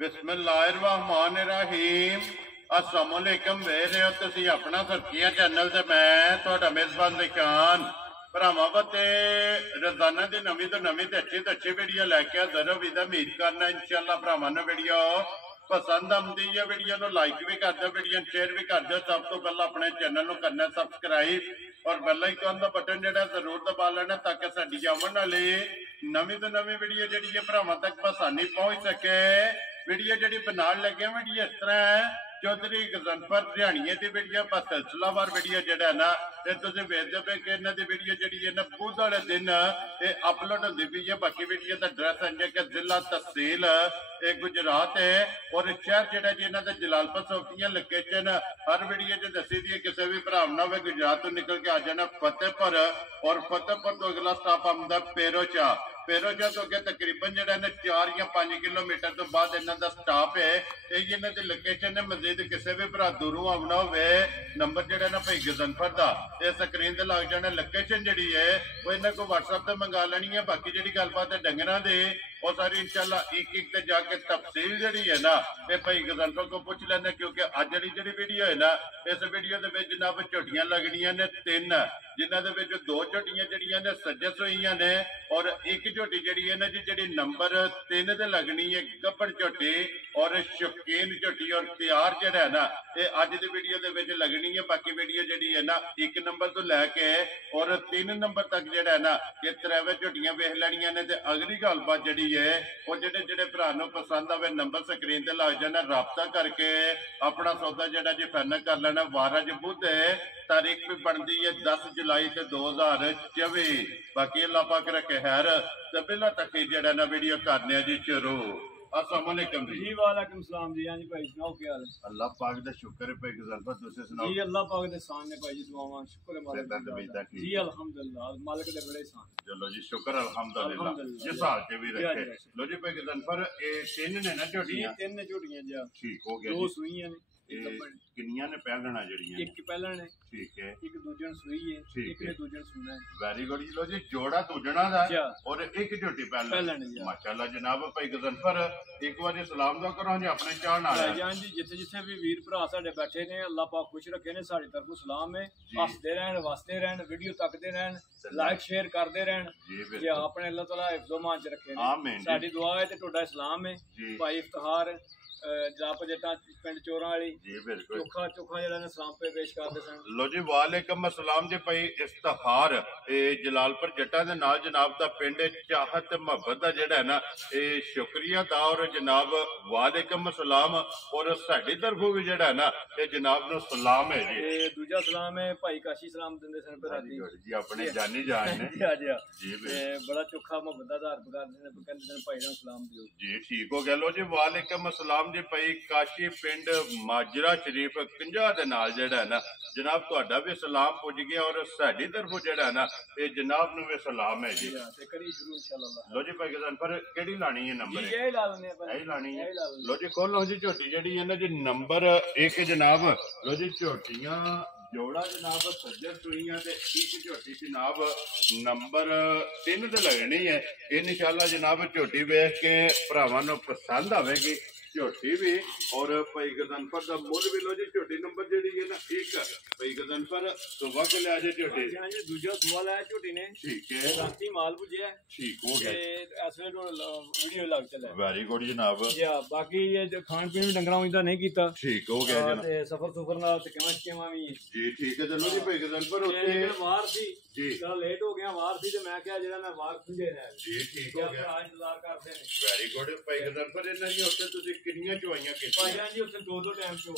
बिस्मिल्लाहिर्रहमानिर्रहीम। अस्सलाम वालेकुम। वे रहे हो तुसी अपना सब्जियां चैनल ते मैं तुहाडा मेजबान निशान भरावां ते रोजाना की नवी तो नवी ते अच्छी वीडियो लैके हाजिर होवी दा उम्मीद करना इंशाअल्लाह भरावां नूं वीडियो पसंद आती है। वीडियो को लाइक भी कर दो, वीडियो शेयर भी कर दो। सब तो पहला अपने चैनल को करना सबसक्राइब और बेल आइकन का बटन जो जरूर दबा लेना ताकि साडी आवन वाली नवी तो नवी वीडियो जी भरावां तक आसानी पहुंच सके। वीडियो जी बना लगे वीडियो इस तरह है चौधरी गजनफर रिहाणिए की वीडियो पर सिलसिलावार वीडियो जो है ना ये तुम वेखते पे कि इन्हों की वीडियो जी है ना बुध वाले दिन ये अपलोड होती पई है। बाकी वीडियो का एड्रैस है कि जिला तहसील गुजरात है और शहर जोड़ा जी इन्हों जलालपुर सोफियां लोकेशन हर वीडियो च दसी दी है। किसी भी भरा ना हो गुजरात तो निकल के आ जाना फतेहपुर और फतेहपुर तो अगला स्टॉप आंदा पेरोचा। पेरोचा तो अगे तकरीबन जो 4 या 5 किलोमीटर तो बाद इन्हों का स्टॉप है। यही इन्हों की लोकेशन है। मजीद किसी भी भरा दूरों आना हो नंबर जो ना भाई गजनफर का ये स्क्रीन से लग जाना। लोकेशन जी है वो इन्हों को व्हाट्सएप से मंगा लेनी है। बाकी जी गलबात है डंगरां दे और सारी इंशाल्लाह एक एक ते जाके तफसील जी है ना ये भाई गजनफर को पूछ लेना। क्योंकि अज जी वीडियो है ना इस वीडियो के जनाब झोटियां लगनिया ने 3 जिन्हों के 2 झोटियां जड़ियां ने सजस हुई ने और एक झोटी जी है ना जी नंबर 3 ते लगनी है गब्बड़ झोटी और शौकीन झोटी और तैयार जरा है ना ये अज की वीडियो के लगनी है। बाकी वीडियो जी है ना 1 नंबर तो लैके और 3 नंबर तक जरा है ना ये 3 झोटियां वेख लैनिया ने। अगली गलबात जी है वो जेडे भरा पसंद आवे नंबर स्क्रीन से लग जाना रबता करके अपना सौदा जरा जी फाइनल कर लेना। वार अज बुध है तारीख भी बनती है 10 जुलाई 2024। बाकी अल्लाह पाक रखे खैर तो पहला तक जरा ना वीडियो करने जी शुरू। अस्सलाम वालेकुम जी। वालेकुम सलाम जी। हाँ जी भाई सुनाओ क्या हाल है? अल्लाह पाक दा शुक्र है भाई गजनफर तुसी सुनाओ जी। अल्लाह पाक दे सान ने भाई जी दुआवां शुक्र है मालिक दा। जी अल्हम्दुलिल्लाह मालिक दे बड़े सान। चलो जी शुक्र अल्हम्दुलिल्लाह जिस हाल च भी रखे। लो जी भाई गजनफर ये 3 ने ना झोटियां? 3 झोटियां जी। ठीक हो गया। 2 सूईयां ने किन्नियां ने पहलना जड़ियां? एक पहलण है। ठीक है। एक दूजन सूई है। एक ने दूजन सुना है। वेरी गुड जी। लो जी जोड़ा दूजना दा और एक झोटी पहलण। माशाल्लाह जनाब भाई गजनफर एक बार सलाम दा करो जी अपने चाहण वाले। जान जी जिथे जिथे भी वीर भरा साडे बैठे ने अल्लाह पाक खुश रखे ने साडी तरफों सलाम है। हसदे रहन वसदे रहन वीडियो तकदे रहन लाइक शेयर करदे रहन जी अपने अल्लाह ताला हिफ्ज़ो मान च रखे ने। आमीन। साडी दुआ है ते टोडा सलाम है भाई इफ्तिखार जप जटा पिंड चोरा वाली चोखा चोखा जरा सलाम पे पेश करते सन। लो जी वालेकुम अस्सलाम जी भाई इफ्तिखार जलालपुर जटा दे नाल जनाब दा पिंड चाहत मोहब्बत दा जेड़ा है ना ये शुक्रिया दा और जनाब वालेकुम अस्सलाम और साडी तरफों भी जेड़ा है ना ये जनाब नु सलाम है जी। दूजा सलाम है भाई काशी सलाम दिंदे सन भरा जी अपने जानी जान ने जी बड़ा चोखा मोहब्बत दा आधार कहंदे सन भाई नु सलाम दियो जी। ठीक हो गया। लो जी वालेकुम अस्सलाम जी भाई काशी पिंड माजरा शरीफ 50 दे नाल जेड़ा है ना जनाब तुहाडा भी सलाम पुज गया और साडी तरफों जेड़ा है ना ये जनाब नु भी सलाम है जी। ते करी शुरू इंशाअल्लाह। लो जी भाई गजनफर केड़ी लानी है नंबर? यही ला लेने अपन यही लानी है। लो जी खोलो जी झोटी जेड़ी है ना जी नंबर 1 जनाब। लो जी झोटियां जोड़ा जनाब सज्जर सुइयां ते एक झोटी जनाब नंबर 3 ते लगनी है। इंशाअल्लाह जनाब झोटी वेख के भरावां नु पसंद आवेगी झोटी भी और भाई गजनफर का मुल भी। लो जी झोटी नंबर जी है ना 1 भाई गजनफर सुबह के लिया जे झोटी दूजा सुबह लाया झोटी ने। ठीक है। राती माल पुजे। ठीक हो गया। इस वीडियो लग चला। वेरी गुड जनाब। बाकी ये खान पीन भी डंगरां दा नहीं कीता। ठीक हो गया जनाब। सफर सुफर नाल ते केमा भी जी ठीक है। चलो जी भाई गजनफर उत्ते वार सी जी लेट हो गया वार सी ते मैं क्या जेड़ा मैं वार सुझे ना जी ठीक हो गया इंतजार करते हैं। वेरी गुड भाई गजनफर इन्हां दी उत्ते तुसी किन्नियां चुआइयां कीतियां जी? उत्ते 2-2 टाइम चो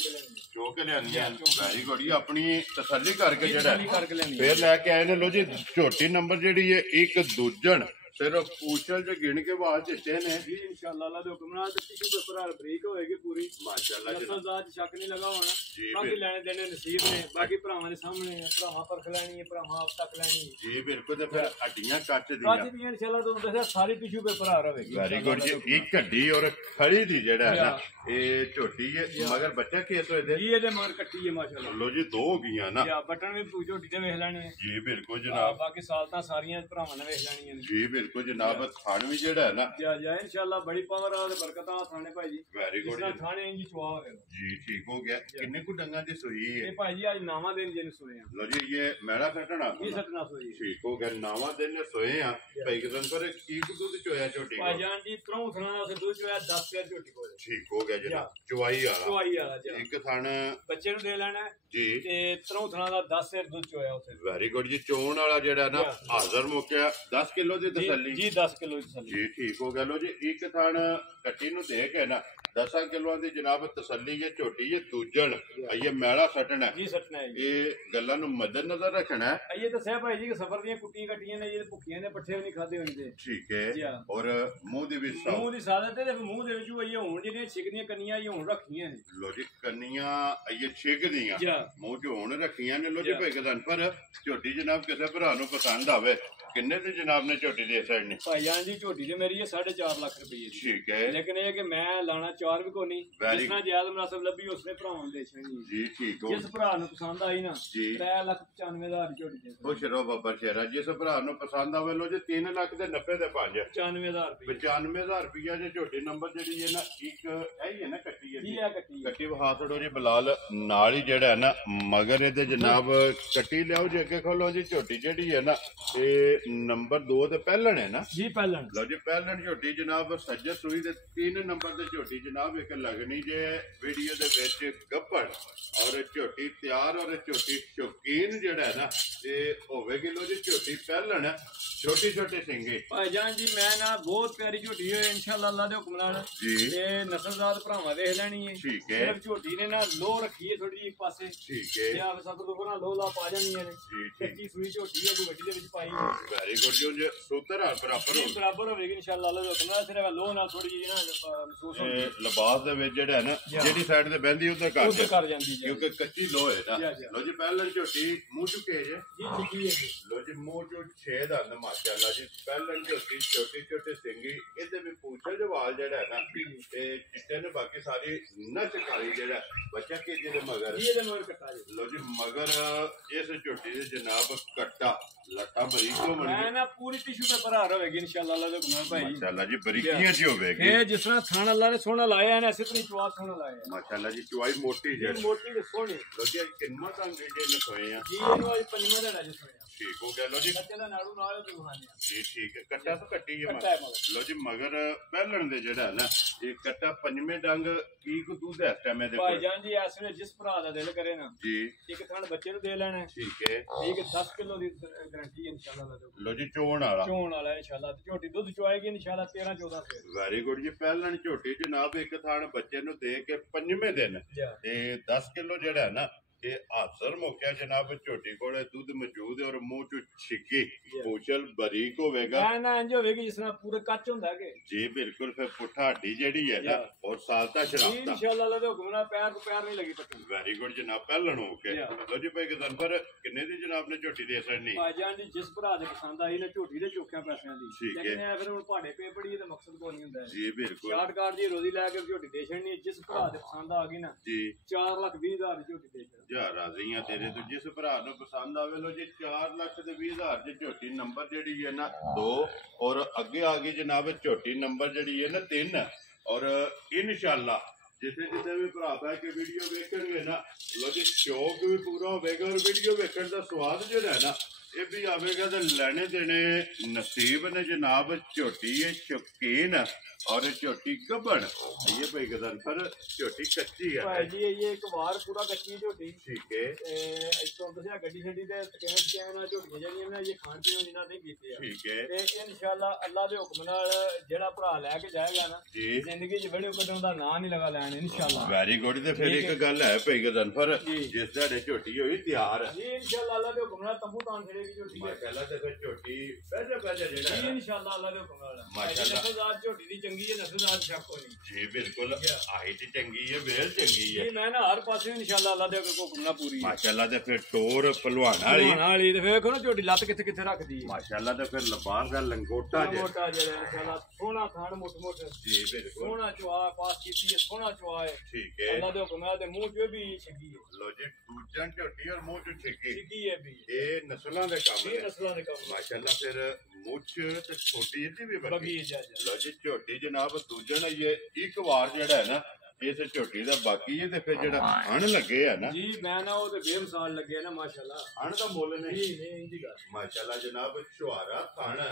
के लियानियां। वेरी गुड जी अपनी तसल्ली करके जेड़ा फिर लैके आए ने। लो जी झोटी नंबर जेड़ी है 1 दूजन सिर्फ पूछल जो गिन के बाद दिते ने जी इंशाअल्लाह अल्लाह दे हुक्म नाल टिश्यू पेपर बरीक होएगी पूरी माशाअल्लाह नस्ल दा शक नहीं लगा होना। बाकी लेने देने नसीब ने बाकी भरावां दे सामने भरावां परख लैनी है भरावां आप तक लैनी जी बिल्कुल। ते फिर हड्डियां कट दियां इंशाअल्लाह तो दसया सारी टिश्यू पेपर आ रहेगी। वेरी गुड जी। एक हड्डी और खड़ी दी जेड़ा है ना ये झोटी है मगर बच्चा केस होए थे जी एदे मगर कट्टी है माशाअल्लाह। लो जी 2 हो गईयां ना बटन भी झोटी ते वेख लैने जी बिल्कुल जनाब। बाकी सालतां सारियां भरावां ने वेख लैणियां जी ਬਿਲਕੁਲ ਜਨਾਬ ਖਾਣ ਵੀ ਜਿਹੜਾ ਹੈ ਨਾ ਜੀ ਇਨਸ਼ਾਅੱਲਾ ਬੜੀ ਪਾਵਰ ਆ ਤੇ ਬਰਕਤਾਂ ਥਾਣੇ ਭਾਈ ਜੀ ਵੈਰੀ ਗੁੱਡ ਥਾਣੇ ਇੰਜ ਚਵਾ ਹੋ ਗਿਆ ਜੀ ਠੀਕ ਹੋ ਗਿਆ ਕਿੰਨੇ ਕੁ ਡੰਗਾਂ ਦੀ ਸੂਈ ਹੈ ਇਹ ਭਾਈ ਜੀ ਅੱਜ ਨਾਵਾਂ ਦਿਨ ਜਿਹਨੇ ਸੋਏ ਆ ਲੋ ਜੀ ਇਹ ਮੈੜਾ ਸੱਟਣਾ ਇਹ ਸੱਟਣਾ ਸੋਈ ਠੀਕ ਹੋ ਗਿਆ ਨਾਵਾਂ ਦਿਨ ਨੇ ਸੋਏ ਆ ਭਾਈ ਕਿਸਨ ਪਰ ਕੀ ਕੁ ਦੁੱਧ ਚੋਇਆ ਝੋਟੀ ਭਾਈ ਜਾਨ ਜੀ ਤਰੋਂ ਥਣਾ ਦਾ ਦੁੱਧ ਚੋਇਆ 10 ਪੈਰ ਝੋਟੀ ਕੋਲ ਠੀਕ ਹੋ ਗਿਆ ਜੀ ਚੁਆਈ ਵਾਲਾ ਜੀ ਇੱਕ ਥਣ ਬੱਚੇ ਨੂੰ ਦੇ ਲੈਣਾ ਜੀ ਤੇ ਤਰੋਂ ਥਣਾ ਦਾ 10 ਪੈਰ ਦੁੱਧ ਚੋਇਆ ਉੱਥੇ ਵੈਰੀ ਗੁੱਡ ਜੀ ਚੋਣ ਵਾਲਾ ਜਿਹੜਾ ਨਾ ਹਾਜ਼ਰ ਮੁੱਕਿਆ 10 ਕਿਲੋ ਦੀ ਤਸੱਲੀ ਜੀ 10 ਕਿਲੋ ਦੀ ਤਸੱਲੀ ਜੀ ਠੀਕ ਹੋ ਗਿਆ ਲੋ ਜੀ ਇੱਕ ਥਣ ਕੱਟੀ ਨੂੰ ਦੇ ਕੇ ਨਾ 10 ਕਿਲੋਆਂ ਦੀ ਜਨਾਬ ਤਸੱਲੀ ਇਹ ਝੋਟੀ ਇਹ ਦੂਜਣ ਇਹ ਮੈਲਾ ਸੱਟਣਾ ਜੀ ਸੱਟਣਾ ਹੈ ਇਹ ਗੱਲਾਂ ਨੂੰ ਮੱਦੇ ਨਜ਼ਰ ਰੱਖਣਾ ਹੈ ਇਹ ਦੱਸਿਆ ਭਾਈ ਜੀ ਕਿ ਸਫਰ ਦੀਆਂ ਕੁੱਟੀਆਂ ਕੱਟੀਆਂ ਨੇ ਇਹ ਭੁੱਖੀਆਂ ਨੇ ਪੱਠੇ ਵੀ ਨਹੀਂ ਖਾਦੇ ਹੁੰਦੇ ਠੀਕ ਹੈ ਔਰ ਮੂੰਹ ਦੇ ਵਿੱਚ ਮੂੰਹ ਦੀ ਸਾਦਤ ਤੇ ਮੂੰਹ ਦੇ ਵਿੱਚ ਇਹ ਹੁਣ ਜਿਹੜੀਆਂ ਛਿਕਦੀਆਂ ਕੰਨੀਆਂ ਇਹ ਹੁਣ ਰੱਖੀਆਂ ਨੇ ਲੋ ਜੀ ਕੰਨੀਆਂ ਇਹ ਛਿਕਦੀਆਂ ਮੂੰਹ 'ਚ ਹੁਣ ਰੱਖੀਆਂ ਨੇ ਲੋ ਜੀ ਭਾਈ ਗਦਨ ਪਰ ਝੋਟੀ ਜਨਾਬ ਕਿਸੇ ਭਰਾ ਨੂੰ ਪਸੰਦ ਆਵੇ ਕਿੰਨੇ ਦੀ ਜਨਾਬ ਨੇ ਝੋਟੀ ਦੇ ਸਾਈਡ ਨੇ ਭਾਈ ਜਾਨ ਜੀ ਝੋਟੀ ਤੇ ਮੇਰੀ ਇਹ 4.5 ਲੱਖ ਰੁਪਏ ਦੀ ਠੀਕ ਹੈ ਲੇਕਿਨ ਇਹ ਕਿ ਮੈਂ ਲਾਣਾ 4 ਵੀ ਕੋ ਨਹੀਂ ਜਿਸ ਤਰ੍ਹਾਂ ਜ਼ਿਆਦਾ ਮੁਨਾਸਬ ਲੱਭੀ ਉਸਨੇ ਭਰਾਵਾਂ ਦੇ ਛਣੀ ਜੀ ਠੀਕ ਹੋ ਜਿਸ ਭਰਾ ਨੂੰ ਪਸੰਦ ਆਈ ਨਾ 3,95,000 ਝੋਟੀ ਦੇ ਖੁਸ਼ ਰਹੋ ਬੱਬਰ ਸ਼ੇਰਾ ਜਿਸ ਭਰਾ ਨੂੰ ਪਸੰਦ ਆਵੇ ਲੋ ਜੀ 3 ਲੱਖ ਦੇ 90 ਦੇ 5 95,000 ਰੁਪਏ 95,000 ਰੁਪਇਆ ਜੇ ਝੋਟੀ ਨੰਬਰ ਜਿਹੜੀ ਹੈ ਨਾ ਇੱਕ ਇਹ ਹੈ ਨਾ ਕੱਟੀ ਹੈ ਜੀ ਇਹ ਕੱਟੀ ਵਿਖਾ ਛੜੋ ਜੀ ਬਲਾਲ ਨਾਲ ਹੀ ਜਿਹੜਾ ਹੈ ਨਾ ਮਗਰ ਇਹਦੇ ਜਨਾਬ ਕੱਟੀ ਲਿਆਓ ਜੇ ਅੱਗੇ ਖੋਲੋ ਜੀ ਝੋਟੀ ਜਿਹੜੀ ਹੈ ਨਾ ਇਹ ਨੰਬਰ 2 ਤੇ ਪਹਿਲਣ ਹੈ ਨਾ ਜੀ ਪਹਿਲਣ ਲਓ ਜੀ ਪਹਿਲਣ ਝੋਟੀ ਜਨਾਬ ਸੱਜੇ ਸੂਈ ਦੇ 3 ਨੰਬਰ ਤੇ ਝੋਟੀ ਜਨਾਬ ਇੱਕ ਲੱਗਣੀ ਜੇ ਵੀਡੀਓ ਦੇ ਵਿੱਚ ਗੱਪੜ ਔਰ ਝੋਟੀ ਤਿਆਰ ਔਰ ਝੋਟੀ ਸ਼ੌਕੀਨ ਜਿਹੜਾ ਹੈ ਨਾ ਇਹ ਹੋਵੇਗੀ ਲੋ ਜੀ ਝੋਟੀ ਪਹਿਲਣ ਛੋਟੀ ਛੋਟੇ ਸਿੰਗੇ ਭਾਈ ਜਾਨ ਜੀ ਮੈਂ ਨਾ ਬਹੁਤ ਪਿਆਰੀ ਝੋਟੀ ਹੋਏ ਇਨਸ਼ਾਅੱਲਾ ਅੱਲਾ ਦੇ ਹੁਕਮ ਨਾਲ ਜੀ ਤੇ ਨਸਲਜ਼ਾਦ ਭਰਾਵਾਂ ਵੇਖ ਲੈਣੀ ਹੈ ਠੀਕ ਹੈ ਸਿਰਫ ਝੋਟੀ ਨੇ ਨਾ ਲੋ ਰੱਖੀ ਹੈ ਥੋੜੀ ਜਿਹੀ ਇੱਕ ਪਾਸੇ ਠੀਕ ਹੈ ਜਾਂ ਸਭ ਤੋਂ ਬਣਾ ਲੋ ਲਾ ਪਾ ਜਾਂਦੀਆਂ ਨੇ ਜੀ ਕੱਚੀ ਸੂਈ ਝੋਟੀ ਹੈ ਉਹ ਗੱਡੀ ਦੇ ਵਿੱਚ ਪਾਈ ਵੈਰੀ ਗੁੱਡ ਜੋ ਸੂਤਰ ਬਰਾਬਰ ਹੋਵੇਗੀ ਇਨਸ਼ਾਅੱਲਾ ਅੱਲਾ ਦੇ ਹੁਕਮ ਨਾਲ ਸਿਰਫ ਲੋ ਨਾਲ ਥੋੜੀ ਜਿਹੀ ਨਾ ਮਹਿਸੂਸ ਹੁੰਦੀ ਲਿਬਾਸ ਦੇ ਵਿੱਚ ਜਿਹੜਾ ਹੈ ਨਾ ਜਿਹੜੀ ਸਾਈਡ ਤੇ ਬਹਿੰਦੀ ਉਧਰ ਕਰ ਜਾਂਦੀ ਹੈ ਕਿਉਂਕਿ ਕੱਚੀ ਲੋ ਹੈ ਨਾ ਲੋ ਜੀ ਪਹਿਲਾਂ ਝੋਟੀ ਮੂੰਹ ਚੁੱਕੇ ਜੇ ਜੀ ਠੀਕ ਹੈ ਲੋ ਜੀ ਮੂੰਹ ਚੋਂ 6 ਦਾ ਮਾਸ਼ਾਅੱਲਾ ਜੀ ਪਹਿਲਾਂ ਝੋਟੀ ਛੋਟੀ ਛੋਟੇ ਸਿੰਗੀ ਇਹਦੇ ਵੀ ਪੂਛਲ ਦੇ ਵਾਲ ਜਿਹੜਾ ਹੈ ਨਾ ਇਹ ਚਿੱਟੇ ਨੇ ਬਾਕੀ ਸਾਰੀ ਨਚ ਕਾਲੀ ਜਿਹੜਾ ਬੱਚਾ ਕੇ ਜਿਹਦੇ ਮਗਰ ਇਹਦੇ ਮਗਰ ਕੱਟਾ ਜੀ ਲੋ ਜੀ ਮਗਰ ਇਸ ਝੋਟੀ ਦੇ ਜਨਾਬ ਕੱਟਾ ਲੱਟਾ ਬਰੀਕ ਹੋ ਬਣੀ ਮੈਂ ਨਾ ਪੂਰੀ ਟਿਸ਼ੂ ਪੇਪਰ ਆ ਰਹੇਗੀ ਇਨਸ਼ਾਅੱਲਾ ਅੱਲਾ ਦੇ ਹੁਕਮ ਭਾਈ ਮਾਸ਼ਾਅੱਲਾ ਜੀ ਬਰੀਕੀਆਂ ਜੀ ਹੋਵੇਗੀ ਇਹ ਜਿਸ ਤਰ੍ਹਾਂ ਥਾਣ ਅੱਲਾ ਨੇ ਸੋਹਣਾ ਲਾਇਆ ਹੈ ਐਸੇ ਤਰ੍ਹਾਂ ਚਵਾ ਸੋਹਣਾ ਲਾਇਆ ਹੈ ਮਾਸ਼ਾਅੱਲਾ ਜੀ ਚੁਆਈ ਮੋਟੀ ਜਿਹੜੀ ਮੋਟੀ ਤੇ ਸੋਹਣੀ ਲੋ ਜੀ ਕਿੰਨਾ ਤਾਂ ਅੰਗਰੇਜ਼ੀ ਨੇ ਸੋਏ ਆ ਜੀ ਇਹਨੂੰ ਅੱਜ ਪੰਜਵਾਂ ਦਿਨ ਅੱਜ ਸੋਇਆ ਠੀਕ ਹੋ ਗਿਆ ਲੋ ਜੀ ਬੱਚੇ ਦਾ ਨਾੜੂ ਨਾਲ ਤੇ ਬਹਾਨੇ ਜੀ ਠੀਕ ਹੈ ਕੱਟਾ ਤਾਂ ਕੱਟੀ ਹੈ ਲੋ ਜੀ ਮਗਰ ਪਹਿਲਣ ਦੇ ਜਿਹੜਾ ਨਾ ਇਹ ਕੱਟਾ ਪੰਜਵੇਂ ਡੰਗ ਕੀ ਕੁ ਦੁੱਧ ਹੈ ਇਸ ਟਾਈਮ ਇਹਦੇ ਭਾਈ ਜਾਨ ਜੀ ਇਸ ਵੇਲੇ ਜਿਸ ਭਰਾ ਦਾ ਦਿਲ ਕਰੇ ਨਾ ਜੀ ਇੱਕ ਥਾਂ ਬੱਚੇ ਨੂੰ ਦੇ ਲੈਣਾ ਠੀਕ ਹੈ ਠੀਕ ਹੈ 10 ਕਿਲੋ ਦੀ ਗਾਰੰਟੀ ਇਨਸ਼ਾਅੱਲਾ ਲੋ ਜੀ ਚੋਣ ਵਾਲਾ ਇਨਸ਼ਾਅੱਲਾ ਤੇ ਝੋਟੀ ਦੁੱਧ ਚੁਆਏਗੀ ਇਨਸ਼ਾਅੱਲਾ 13 14 ਫੇਰ ਵੈਰੀ ਗੁੱਡ ਜੀ ਪਹਿਲਣ ਝੋਟੀ ਜਨਾਬ ਇੱਕ ਥਾਂ ਬੱਚੇ ਨੂੰ ਦੇ ਕੇ ਪੰਜਵੇਂ ਦਿਨ ਤੇ 10 ਕਿਲੋ ਜਿਹੜਾ ਹੈ ਨਾ ਇਹ ਹਾਜ਼ਰ ਮੌਕਿਆ ਜਨਾਬ ਝੋਟੀ ਕੋਲੇ ਦੁੱਧ ਮੌਜੂਦ ਹੈ ਔਰ ਮੂੰਹ ਚ ਛਿੱਕੀ ਪੂਛਲ ਬਰੀਕ ਹੋਵੇਗਾ ਨਾ ਇੰਜ ਹੋਵੇਗੀ ਜਿਸ ਤਰ੍ਹਾਂ ਪੂਰੇ ਕੱਚ ਹੁੰਦਾ ਕਿ ਜੀ ਬਿਲਕੁਲ ਫਿਰ ਪੁੱਠਾ ਹੱਡੀ ਜਿਹੜੀ ਹੈ ਨਾ ਔਰ ਸਾਲਤਾ ਸ਼ਰਾਬਤਾ ਇਨਸ਼ਾਅੱਲਾ ਅੱਲਾ ਦੇ ਹੁਕਮ ਨਾਲ ਪੈਰ ਤੋਂ ਪੈਰ ਨਹੀਂ ਲੱਗੀ ਪੱਟੂ ਵੈਰੀ ਗੁੱਡ ਜਨਾਬ ਪਹਿਲਣ ਹੋ ਕੇ ਲੋ ਜੀ ਭਾਈ ਗਦਨ ਪਰ ਕਿੰਨੇ ਦੀ ਜਨਾਬ ਨੇ ਝੋਟੀ ਦੇ ਸੜਨੀ ਭਾਈ ਜਾਨ ਜੀ ਜਿਸ ਭਰਾ ਦੇ ਪਸੰਦ ਆਈ ਨਾ ਝੋਟੀ ਦੇ ਚੋਕਿਆਂ ਪੈਸਿਆਂ ਦੀ ਲੇਕਿਨ ਇਹ ਫਿਰ ਹੁਣ ਭਾੜੇ ਪੇ ਪੜੀ ਤੇ ਮਕਸਦ ਕੋਈ ਨਹੀਂ ਹੁੰਦਾ ਜੀ ਬਿਲਕੁਲ ਸ਼ਾਰਟਕਟ ਜੀ ਰੋਜ਼ੀ ਲੈ ਕੇ ਝੋਟੀ ਦੇ ਛੜਨੀ ਜਿਸ ਭਰਾ ਦੇ ਪਸੰਦ ਆ ਗਈ ਨਾ ਜੀ 4,20,000 ਦੀ ਝੋਟੀ ਦੇ ਛੜ ਜਾ ਰਾਜ਼ੀਆਂ ਤੇਰੇ ਤੋਂ ਜਿਸ ਭਰਾ ਨੂੰ ਪਸੰਦ ਆਵੇ ਲੋ ਜੀ 4,20,000 ਦੀ ਝੋਟੀ ਨੰਬਰ ਜਿਹੜੀ ਹੈ ਨਾ 2 ਔਰ ਅੱਗੇ ਆ ਗਈ ਜਨਾਬ ਝੋਟੀ ਨੰਬਰ ਜਿਹੜੀ ਹੈ ਨਾ 3 ਔਰ ਇਨਸ਼ਾਅੱਲਾ ਜਿੱਥੇ ਜਿੱਥੇ ਵੀ ਭਰਾ ਬੈ ਕੇ ਵੀਡੀਓ ਵੇਖਣਗੇ ਨਾ ਲੋ ਜੀ ਸ਼ੌਕ ਵੀ ਪੂਰਾ ਹੋਵੇਗਾ ਔਰ ਵੀਡੀਓ ਵੇਖਣ ਦਾ ਸਵਾਦ ਜਿਹੜਾ ਹੈ ਨਾ ਇਹ ਵੀ ਆਵੇਗਾ ਤੇ ਲੈਣੇ ਦੇਣੇ ਨਸੀਬ ਨੇ ਜਨਾਬ ਝੋਟੀ ਹੈ ਸ਼ੌਕੀਨ और झोटी गबन ये भाई गदन पर झोटी कच्ची है भाई जी ये एक बार पूरा कच्ची झोटी ठीक है इस तो दसिया गड्डी छड्डी ते कैन ना झोटियां ਜਿਹੜੀਆਂ ਨੇ ਇਹ ਖਾਣ ਪੀਣ ਇਹਨਾਂ ਨੇ ਕੀਤੇ ਆ ठीक है ਤੇ ਇਨਸ਼ਾਅੱਲਾ ਅੱਲਾ ਦੇ ਹੁਕਮ ਨਾਲ ਜਿਹੜਾ ਭਰਾ ਲੈ ਕੇ ਜਾਏਗਾ ਨਾ ਜ਼ਿੰਦਗੀ 'ਚ ਬੜੇ ਕਦੋਂ ਦਾ ਨਾਂ ਨਹੀਂ ਲਗਾ ਲੈਣ ਇਨਸ਼ਾਅੱਲਾ ਵੈਰੀ ਗੁੱਡ ਤੇ ਫਿਰ ਇੱਕ ਗੱਲ ਹੈ ਭਾਈ ਗਦਨ ਪਰ ਜਿਸ ਦਾ ਝੋਟੀ ਹੋਈ ਤਿਆਰ ਜੀ ਇਨਸ਼ਾਅੱਲਾ ਅੱਲਾ ਦੇ ਹੁਕਮ ਨਾਲ ਤੰਬੂ ਤਾਣ ਛੜੇਗੀ ਝੋਟੀ ਮਾਸ਼ਾਅੱਲਾ ਤੇ ਫਿਰ ਝੋਟੀ ਪਹਿਲੇ ਜਿਹੜਾ ਜੀ ਇਨਸ਼ਾਅੱਲਾ ਅੱਲਾ ਦੇ ਹੁਕਮ ਨਾਲ ਮਾਸ਼ਾਅੱਲਾ ਝੋਟੀ ਦੀ ਚੰਗੀ ਹੈ ਨਸਲਦਾਰ ਸ਼ੱਕ ਕੋਈ ਨਹੀਂ ਜੀ ਬਿਲਕੁਲ ਆਹੀ ਤੇ ਚੰਗੀ ਹੈ ਵੇਲ ਚੰਗੀ ਹੈ ਜੀ ਮੈਂ ਨਾ ਹਰ ਪਾਸੇ ਇਨਸ਼ਾਅੱਲਾ ਅੱਲਾ ਦੇ ਹੁਕਮ ਨਾਲ ਪੂਰੀ ਮਾਸ਼ਾਅੱਲਾ ਤੇ ਫਿਰ ਟੋਰ ਪਹਿਲਵਾਨ ਵਾਲੀ ਤੇ ਵੇਖੋ ਨਾ ਝੋਟੀ ਲੱਤ ਕਿੱਥੇ ਕਿੱਥੇ ਰੱਖਦੀ ਹੈ ਮਾਸ਼ਾਅੱਲਾ ਤੇ ਫਿਰ ਲਬਾਰ ਦਾ ਲੰਗੋਟਾ ਜਿਹੜਾ ਇਨਸ਼ਾਅੱਲਾ ਸੋਹਣਾ ਥਾਣ ਮੁੱਠ ਜੀ ਬਿਲਕੁਲ ਸੋਹਣਾ ਚਵਾ ਪਾਸ ਕੀਤੀ ਹੈ ਸੋਹਣਾ ਚਵਾ ਹੈ ਠੀਕ ਹੈ ਅੱਲਾ ਦੇ ਹੁਕਮ ਨਾਲ ਤੇ ਮੂੰਹ ਚ ਵੀ ਛੱਗੀ ਹੈ ਲੋ ਜੀ ਦੂਜਾ ਝੋਟੀ ਔਰ ਮੂੰਹ ਚ ਛੱਗੀ ਹੈ ਵੀ ਇਹ ਨਸਲਾਂ ਦੇ ਕੰਮ ਇਹ ਨਸਲਾਂ ਦੇ ਕੰਮ ਮਾਸ਼ਾਅੱਲਾ ਫਿਰ ਮੁੱਛ ਤੇ ਛੋਟੀ ਇਹਦੀ ਵੀ ਬਗੀ ਲੋ ਜੀ ਝੋਟੀ ਜਨਾਬ ਦੂਜਣ ਇਹ ਇੱਕ ਵਾਰ ਜਿਹੜਾ ਹੈ ਨਾ ਇਸ ਝੋਟੀ ਦਾ ਬਾਕੀ ਹੈ ਤੇ ਫਿਰ ਜਿਹੜਾ ਹਣ ਲੱਗੇ ਆ ਨਾ ਜੀ ਮੈਂ ਨਾ ਉਹ ਤੇ ਬੇਮਿਸਾਲ ਲੱਗੇ ਨਾ ਮਾਸ਼ਾਅੱਲਾ ਹਣ ਦਾ ਮੁੱਲ ਨਹੀਂ ਇੰਦੀ ਗੱਲ ਮਾਸ਼ਾਅੱਲਾ ਜਨਾਬ ਛੁਹਾਰਾ ਥਣ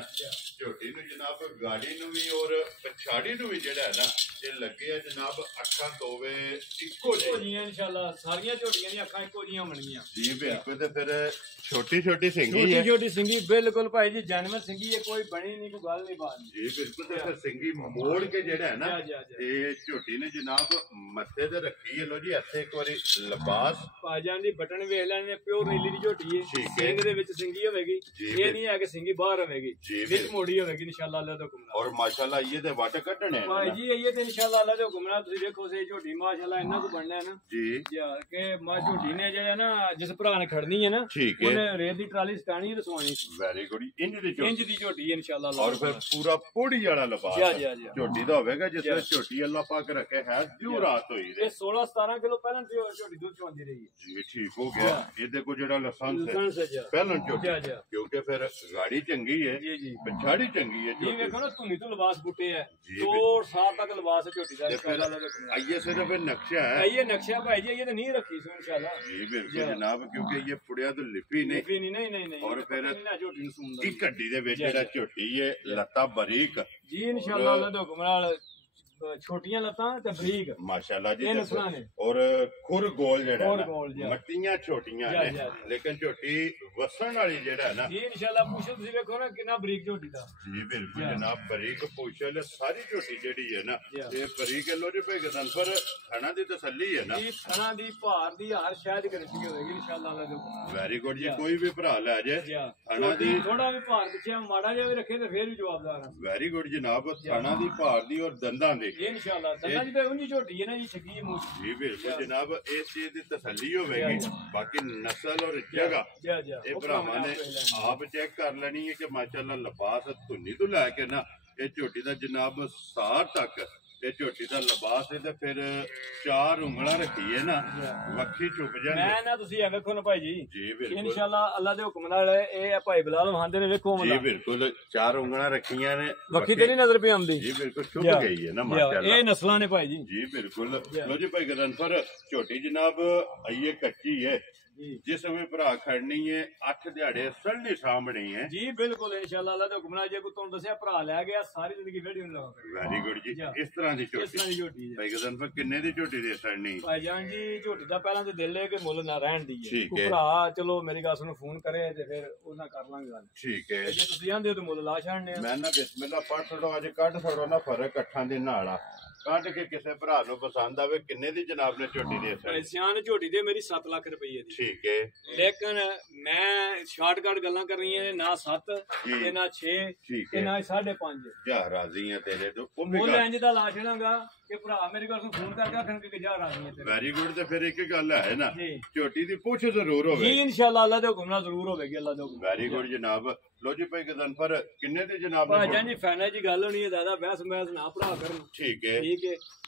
ਝੋਟੀ ਨੂੰ ਜਨਾਬ ਗਾੜੀ ਨੂੰ ਵੀ ਔਰ ਪਛਾੜੀ ਨੂੰ ਵੀ ਜਿਹੜਾ ਹੈ ਨਾ ਇਹ ਲੱਗੇ ਆ ਜਨਾਬ ਅੱਖਾਂ ਦੋਵੇਂ ਇੱਕੋ ਜਿਹੀਆਂ ਇਨਸ਼ਾਅੱਲਾ ਸਾਰੀਆਂ ਝੋਟੀਆਂ ਦੀਆਂ ਅੱਖਾਂ ਇੱਕੋ ਜਿਹੀਆਂ ਬਣੀਆਂ ਜੀ ਬਿਲਕੁਲ ਤੇ ਫਿਰ ਛੋਟੀ ਸਿੰਗੀ ਹੈ ਛੋਟੀ ਸਿੰਗੀ ਬਿਲਕੁਲ ਭਾਈ ਜੀ ਜਨਮ ਸਿੰਗੀ ਹੈ ਕੋਈ ਬਣੀ ਨਹੀਂ ਕੋਈ ਗੱਲ ਨਹੀਂ ਬਾਤ ਜੀ ਬਿਲਕੁਲ ਤੇ ਫਿਰ ਸਿੰਗੀ ਮੋੜ ਕੇ ਜਿਹੜਾ ਹੈ ਨਾ ਇਹ ਝੋਟੀ ਨੇ ਜਨਾਬ ਮੱਥੇ ਤੇ ਰੱਖੀ ਹੈ ਲੋ ਜੀ ਇੱਥੇ ਇੱਕ ਵਾਰੀ ਲਿਬਾਸ ਭਾਜਾਨ ਦੀ ਬਟਨ ਵੇਖ ਲੈਣੇ ਪਿਓਰ ਨੀਲੀ ਦੀ ਝੋਟੀ ਹੈ ਸਿੰਘ ਦੇ ਵਿੱਚ ਸਿੰਗੀ ਹੋਵੇਗੀ ਇਹ ਨਹੀਂ ਹੈ ਕਿ ਸਿੰਗੀ ਬਾਹਰ ਹੋਵੇਗੀ ਵਿੱਚ ਮੋੜੀ ਹੋਵੇਗੀ ਇਨਸ਼ਾਅੱਲਾ ਅੱਲਾ ਦਾ ਹੁਕਮ ਨਾਲ ਔਰ ਮਾਸ਼ਾਅੱਲਾ ਇਹ ਤੇ ਵੱਟ ਕੱਢਣੇ ਭਾਈ ਜੀ ਇਹ ਤੇ ਇਨਸ਼ਾਅੱਲਾ ਅੱਲਾ ਦੇ ਹੁਕਮ ਨਾਲ ਤੁਸੀਂ ਦੇਖੋ ਸੇ ਝੋਟੀ ਮਾਸ਼ਾਅੱਲਾ ਇੰਨਾ ਕੁ ਬਣਨਾ ਹੈ ਨਾ ਜੀ ਕਿ ਝੋਟੀ ਨੇ ਜਿਹੜਾ ਨਾ ਜਿਸ ਭਰਾ ਨੇ ਖੜਨੀ ਹੈ ਨਾ ਉਹਨੇ ਰੇਤ ਦੀ ਟਰਾਲੀ ਸਟਾਣੀ ਰਸਵਾਣੀ ਵੈਰੀ ਗੁੱਡ ਇੰਜ ਦੀ ਝੋਟੀ ਇਨਸ਼ਾਅੱਲਾ ਔਰ ਫਿਰ ਪੂਰਾ ਪੋੜੀ ਵਾਲਾ ਲਿਬਾਸ ਝੋਟੀ ਦਾ ਹੋਵੇਗਾ ਜਿਸ ਤਰ੍ਹਾਂ ਝੋਟੀ ਅੱਲਾ ਪਾਕ ਰੱਖੇ ਹੈ ਜਿਉ ਰਾਤ ਹੋਈ ਇਹ 16-17 ਕਿਲੋ ਪਹਿਲਾਂ ਝੋਟੀ ਦੁੱਧ ਚੋਂਦੀ ਰਹੀ ਹੈ ਜੀ ਠੀਕ ਹੋ ਗਿਆ ਇਹਦੇ ਕੋ ਜਿਹੜਾ ਲਾਇਸੈਂਸ ਹੈ ਪਹਿਲਾਂ ਝੋਟੀ ਕਿਉਂਕਿ ਫਿਰ ਗਾੜੀ ਚੰਗੀ ਹੈ ਜੀ ਪਛਾੜੀ ਚੰਗੀ ਹੈ ਜੀ ਵੇਖੋ ਨਾ ਧੁਨੀ ਤੋਂ ਲਿਬਾਸ ਬੁੱਟੇ ਹੈ 2 ਸਾਲ ਤੱਕ ਲਿਬਾਸ ਝੋਟੀ ਦਾ ਆਈਏ ਸਿਰਫ ਨਕਸ਼ਾ ਹੈ ਇਹ ਨਕਸ਼ਾ ਭਾਈ ਜੀ ਇਹ ਤਾਂ ਨਹੀਂ ਰੱਖੀ ਸੋ ਇਨਸ਼ਾਅੱਲਾ ਜੀ ਬਿਲਕੁਲ ਜਨਾਬ ਕਿਉਂਕਿ ਇਹ ਪੁੜਿਆ ਤੋਂ ਲਿਪੀ ਨਹੀਂ ਔਰ ਫਿਰ ਝੋਟੀ ਨੂੰ ਸੁਣਦਾ ਇੱਕ ਹੱਡੀ ਦੇ ਵਿੱਚ ਜਿਹੜਾ ਝੋਟੀ ਹੈ ਲੱਤਾਂ ਬਰੀਕ ਜੀ ਇਨਸ਼ਾਅੱਲਾ ਅੱਲਾ ਦੇ ਹੁਕਮ ਨਾਲ ਛੋਟੀਆਂ ਲੱਤਾਂ ਤੇ ਬਰੀਕ ਮਾਸ਼ਾਅੱਲਾ ਜੀ ਇਹ ਨਸਲਾਂ ਨੇ ਔਰ ਖੁਰ ਗੋਲ ਜਿਹੜਾ ਮੱਟੀਆਂ ਛੋਟੀਆਂ ਨੇ ਲੇਕਿਨ ਝੋਟੀ ਵਸਣ ਵਾਲੀ ਜਿਹੜਾ ਨਾ ਜੀ ਇਨਸ਼ਾਅੱਲਾ ਪੁੱਛੋ ਤੁਸੀਂ ਵੇਖੋ ਨਾ ਕਿੰਨਾ ਬਰੀਕ ਝੋਟੀ ਦਾ ਜੀ ਬਿਲਕੁਲ ਜਨਾਬ ਬਰੀਕ ਪੁੱਛਲ ਸਾਰੀ ਝੋਟੀ ਜਿਹੜੀ ਹੈ ਨਾ ਇਹ ਬਰੀਕ ਲੋ ਜੀ ਭੇਗਦਨ ਪਰ ਥਣਾ ਦੀ ਤਸੱਲੀ ਹੈ ਨਾ ਜੀ ਥਣਾ ਦੀ ਭਾਰ ਦੀ ਹਰ ਸ਼ਾਇਦ ਗਰੰਟੀ ਹੋਵੇਗੀ ਇਨਸ਼ਾਅੱਲਾ ਅੱਲਾ ਦੇ ਵੈਰੀ ਗੁੱਡ ਜੀ ਕੋਈ ਵੀ ਭਰਾ ਲੈ ਜਾਏ ਥਣਾ ਦੀ ਥੋੜਾ ਵੀ ਭਾਰ ਪਿੱਛੇ ਮਾੜਾ ਜਿਹਾ ਵੀ ਰੱਖੇ ਤੇ ਫੇਰ ਵੀ ਜਵਾਬਦਾਰ ਆ ਵੈਰੀ ਗੁੱਡ ਜਨਾਬ ਥਣਾ ਦੀ ਭਾਰ ਦੀ ਔਰ ਦੰਦਾਂ ਦੀ ਇਨਸ਼ਾਅੱਲਾ ਦੰਦਾਂ ਦੀ ਤੇ ਉਂਝ ਝੋਟੀ ਹੈ ਨਾ ਜੀ ਛੱਗੀ ਮੂੰਹ ਜੀ ਬਿਲਕੁਲ ਜਨਾਬ ਇਸ ਚੀਜ਼ ਦੀ ਤਸੱਲੀ ਹੋਵੇਗੀ ਬਾਕੀ ਨਸਲ ਔਰ ਜਗ੍ਹਾ ਇਹ ਭਰਾਵਾਂ ਨੇ ਆਪ ਚੈੱਕ ਕਰ ਲੈਣੀ ਹੈ ਕਿ ਮਾਸ਼ਾਅੱਲਾ ਲਿਬਾਸ ਧੁੰਨੀ ਤੋਂ ਲੈ ਕੇ ਨਾ ਇਹ ਝੋਟੀ ਦਾ ਜਨਾਬ ਸਾਰ ਤੱਕ ਇਹ ਝੋਟੀ ਦਾ ਲਿਬਾਸ ਤੇ ਫਿਰ 4 ਉਂਗਲਾਂ ਰੱਖੀ ਹੈ ਨਾ ਵੱਖੀ ਚੁੱਪ ਜਾਂਦੇ ਮੈਂ ਨਾ ਤੁਸੀਂ ਇਹ ਵੇਖੋ ਨਾ ਭਾਈ ਜੀ ਜੀ ਬਿਲਕੁਲ ਇਨਸ਼ਾਅੱਲਾ ਅੱਲਾ ਦੇ ਹੁਕਮ ਨਾਲ ਇਹ ਭਾਈ ਬਲਾਲ ਮਹਾਂਦੇ ਨੇ ਵੇਖੋ ਜੀ ਬਿਲਕੁਲ 4 ਉਂਗਲਾਂ ਰੱਖੀਆਂ ਨੇ ਵੱਖੀ ਤੇ ਨਹੀਂ ਨਜ਼ਰ ਪਈ ਆਉਂਦੀ ਜੀ ਬਿਲਕੁਲ ਚੁੱਪ ਗਈ ਹੈ ਨਾ ਮਾਸ਼ਾਅੱਲਾ ਇਹ ਨਸਲਾਂ ਨੇ ਭਾਈ ਜੀ ਜੀ ਬਿਲਕੁਲ ਲੋ ਜੀ ਭਾਈ ਗਦਨਫਰ ਝੋਟੀ ਜਨਾਬ ਆਈਏ ਕੱਚੀ ਹੈ ਜਿਸ ਵੀ ਭਰਾ ਖੜਨੀ ਹੈ 8 ਦਿਹਾੜੇ ਸੜਨੀ ਸਾਹਮਣੀ ਹੈ ਜੀ ਬਿਲਕੁਲ ਇਨਸ਼ਾਅੱਲਾ ਅੱਲਾ ਦੇ ਹੁਕਮ ਨਾਲ ਜੇ ਕੋਈ ਤੁਹਾਨੂੰ ਦੱਸਿਆ ਭਰਾ ਲੈ ਗਿਆ ਸਾਰੀ ਜ਼ਿੰਦਗੀ ਵੇੜੀ ਨੂੰ ਲਾਉਂਗਾ ਵੈਰੀ ਗੁੱਡ ਜੀ ਇਸ ਤਰ੍ਹਾਂ ਦੀ ਝੋਟੀ ਭਾਈ ਗਦਨਫਰ ਕਿੰਨੇ ਦੀ ਝੋਟੀ ਦੇ ਸੜਨੀ ਭਾਈ ਜਾਨ ਜੀ ਝੋਟੀ ਦਾ ਪਹਿਲਾਂ ਤੇ ਦਿਲ ਹੈ ਕਿ ਮੁੱਲ ਨਾ ਰਹਿਣ ਦੀ ਹੈ ਕੋਈ ਭਰਾ ਚਲੋ ਮੇਰੀ ਗੱਲ ਸੁਣੋ ਫੋਨ ਕਰੇ ਤੇ ਫਿਰ ਉਹਨਾਂ ਕਰ ਲਾਂਗੇ ਗੱਲ ਠੀਕ ਹੈ ਜੇ ਤੁਸੀਂ ਆਂਦੇ ਹੋ ਤੇ ਮੁੱਲ ਲਾ ਛੱਡਨੇ ਮੈਂ ਨਾ ਬਿਸਮਿਲ੍ਲਾ ਪੜ੍ਹ ਛੜੋ ਅੱਜ ਕੱਢ ਛੜੋ ਨਾ ਫਰਕ ਅੱਠਾਂ ਦੇ ਨਾਲ ਆ ਕੱਢ ਕੇ ਕਿਸੇ ਭਰਾ ਨੂੰ ਪਸੰਦ ਆਵੇ ਕਿੰਨੇ ਦੀ ਜਨਾਬ ਨੇ ਝੋਟੀ ਦੇ ਸਿਆਣ ਝੋਟੀ ਦੇ ਮੇਰੀ 7 ਲੱਖ ਰੁਪਏ ਦੀ ਠੀਕ ਹੈ ਲੇਕਿਨ ਮੈਂ ਸ਼ਾਰਟਕਟ ਗੱਲਾਂ ਕਰ ਰਹੀਆਂ ਨੇ ਨਾ 7 ਤੇ ਨਾ 6 ਤੇ ਨਾ 5.5 ਜਾ ਰਾਜ਼ੀ ਆ ਤੇਰੇ ਤੋਂ ਉਹ ਇੰਜ ਦਾ ਲਾ ਛੜਾਂਗਾ ਕਿ ਭਰਾ ਮੇਰੇ ਕੋਲ ਫੋਨ ਕਰਕੇ ਆਖਣ ਕਿ ਜਾ ਰਾਜ਼ੀ ਹੈ ਵੈਰੀ ਗੁੱਡ ਤੇ ਫਿਰ ਇੱਕ ਗੱਲ ਹੈ ਨਾ ਝੋਟੀ ਦੀ ਪੁੱਛ ਜ਼ਰੂਰ ਹੋਵੇ ਜੀ ਇਨਸ਼ਾਅੱਲਾ ਅੱਲਾ ਦੇ ਹੁਕਮ ਨਾਲ ਜ਼ਰੂਰ ਹੋਵੇਗੀ ਅੱਲਾ ਦੇ ਹੁਕਮ ਵੈਰੀ ਗੁੱਡ ਜਨਾਬ ਲੋ ਜੀ ਭਾਈ ਗਦਨਫਰ ਕਿੰਨੇ ਦੀ ਜਨਾਬ ਭਾਜਾਂ ਜੀ ਫਾਈਨਲ ਜੀ ਗੱਲ ਹੋਣੀ ਹੈ ਦਾਦਾ ਬਹਿਸ ਨਾ ਭਰਾ ਕਰਨ ਠੀਕ ਹੈ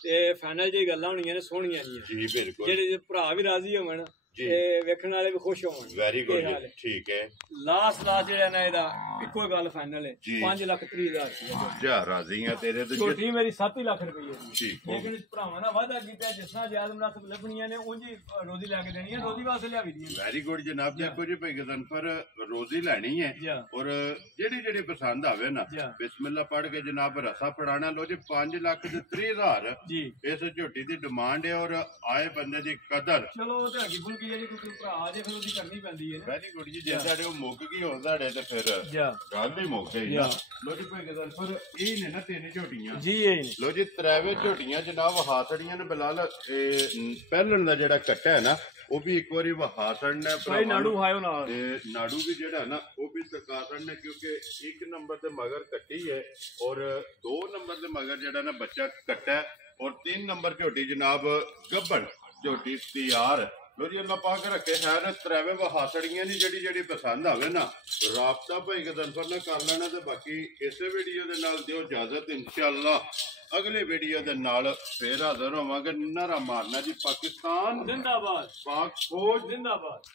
ਤੇ ਫਾਈਨਲ ਜੀ ਗੱਲਾਂ ਹੋਣੀਆਂ ਨੇ ਸੋਹਣੀਆਂ ਜੀ ਬਿਲਕੁਲ ਜਿਹੜੇ ਭਰਾ ਵੀ ਰਾਜ਼ੀ ਹੋਣ ਤੇ ਵੇਖਣ ਵਾਲੇ ਵੀ ਖੁਸ਼ ਹੋਣ ਵੈਰੀ ਗੁੱਡ ਠੀਕ ਹੈ ਲਾਸਟ ਜਿਹੜਾ ਨਾ ਇਹਦਾ ਇੱਕੋ ਗੱਲ ਫਾਈਨਲ ਹੈ 5,30,000 ਜਾ ਰਾਜ਼ੀ ਆ ਤੇਰੇ ਤੇ ਛੋਟੀ ਮੇਰੀ 7 ਲੱਖ ਰੁਪਏ ਦੀ ਠੀਕ ਲੇਕਿਨ ਭਰਾਵਾਂ ਨਾਲ ਵਾਅਦਾ ਕੀਤਾ ਜਿਸ ਤਰ੍ਹਾਂ ਜਾਇਜ਼ ਮੁਨਾਸਬ ਲੱਭਣੀਆਂ ਨੇ ਉਂਝ ਹੀ ਰੋਜ਼ੀ ਲੈ ਕੇ ਦੇਣੀ ਹੈ ਰੋਜ਼ੀ ਵਾਸਤੇ ਲਿਆਵੀ ਦੀ ਵੈਰੀ ਗੁੱਡ ਜਨਾਬ ਦੇਖੋ ਜੀ ਭਾਈ ਗਦਨਫਰ ਰੋਜ਼ੀ ਲੈਣੀ ਹੈ ਔਰ ਜਿਹੜੀ ਪਸੰਦ ਆਵੇ ਨਾ ਬਿਸਮਿਲ੍ਲਾ ਪੜ੍ਹ ਕੇ ਜਨਾਬ ਰਸਾ ਫੜਾਣਾ ਲੋ ਜੀ 5,30,000 ਜੀ ਇਸ ਝੋਟੀ ਦੀ ਡਿਮਾਂਡ ਹੈ ਔਰ ਆਏ ਬੰਦੇ ਦੀ ਕਦਰ ਚਲੋ ਉਹ ਤੇ ਅੱਗੇ ਜਿਹੜੀ ਕੋਈ ਭਰਾ ਜੇ ਫਿਰ ਉਹਦੀ ਕਰਨੀ ਪੈਂਦੀ ਹੈ ਵੈਰੀ ਗੁੱਡ ਜੀ ਜੇ ਸਾਡੇ ਉਹ ਮੁੱਕ ਗਈ ਹੋ ਸਾਡੇ ਤੇ ਫਿਰ ਗੱਲ ਹੀ ਮੁੱਕ ਗਈ ਨਾ ਲੋ ਜੀ ਭਾਈ ਗਦਨਫਰ ਇਹ ਨੇ ਨਾ 3 ਝੋਟੀਆਂ ਜੀ ਇਹ ਲੋ ਜੀ 3 ਝੋਟੀਆਂ ਜਨਾਬ ਹਾਸੜੀਆਂ ਨੇ ਬਿਲਾਲ ਪਹਿਲਣ ਦਾ ਜਿਹੜਾ ਕੱਟਾ ਹੈ ਨਾ ਉਹ ਵੀ ਇੱਕ ਵਾਰੀ ਵਹਾਸਣ ਨੇ ਭਾਈ ਨਾੜੂ ਹਾਇਓ ਨਾਲ ਤੇ ਨਾੜੂ ਵੀ ਜਿਹੜਾ ਨਾ ਉਹ ਵੀ ਤਕਾਸਣ ਨੇ ਕਿਉਂਕਿ 1 ਨੰਬਰ ਤੇ ਮਗਰ ਕੱਟੀ ਹੈ ਔਰ 2 ਨੰਬਰ ਤੇ ਮਗਰ ਜਿਹੜਾ ਨਾ ਬੱਚਾ ਕੱਟਾ ਔਰ 3 ਨੰਬਰ ਝੋਟੀ ਜਨਾਬ ਗੱਬੜ ਝੋਟੀ ਤਿਆਰ ਲੋ ਜੀ ਅੱਲਾ ਪਾਕ ਰੱਖੇ ਖੈਰ ਤਰਾਵੇ ਹਾਸੜੀਆਂ ਦੀ ਜਿਹੜੀ ਪਸੰਦ ਆਵੇ ਨਾ ਰਾਬਤਾ ਭਾਈ ਗਦਨਫਰ ਨਾਲ ਕਰ ਲੈਣਾ ਤੇ ਬਾਕੀ ਇਸੇ ਵੀਡੀਓ ਦੇ ਨਾਲ ਦਿਓ ਇਜਾਜ਼ਤ ਇਨਸ਼ਾਅੱਲਾ ਅਗਲੇ ਵੀਡੀਓ ਦੇ ਨਾਲ ਫੇਰ ਹਾਜ਼ਰ ਹੋਵਾਂਗੇ ਨਾਰਾ ਮਾਰਨਾ ਜੀ ਪਾਕਿਸਤਾਨ ਜ਼ਿੰਦਾਬਾਦ ਪਾਕ ਫੌਜ ਜ਼ਿੰਦਾਬਾਦ।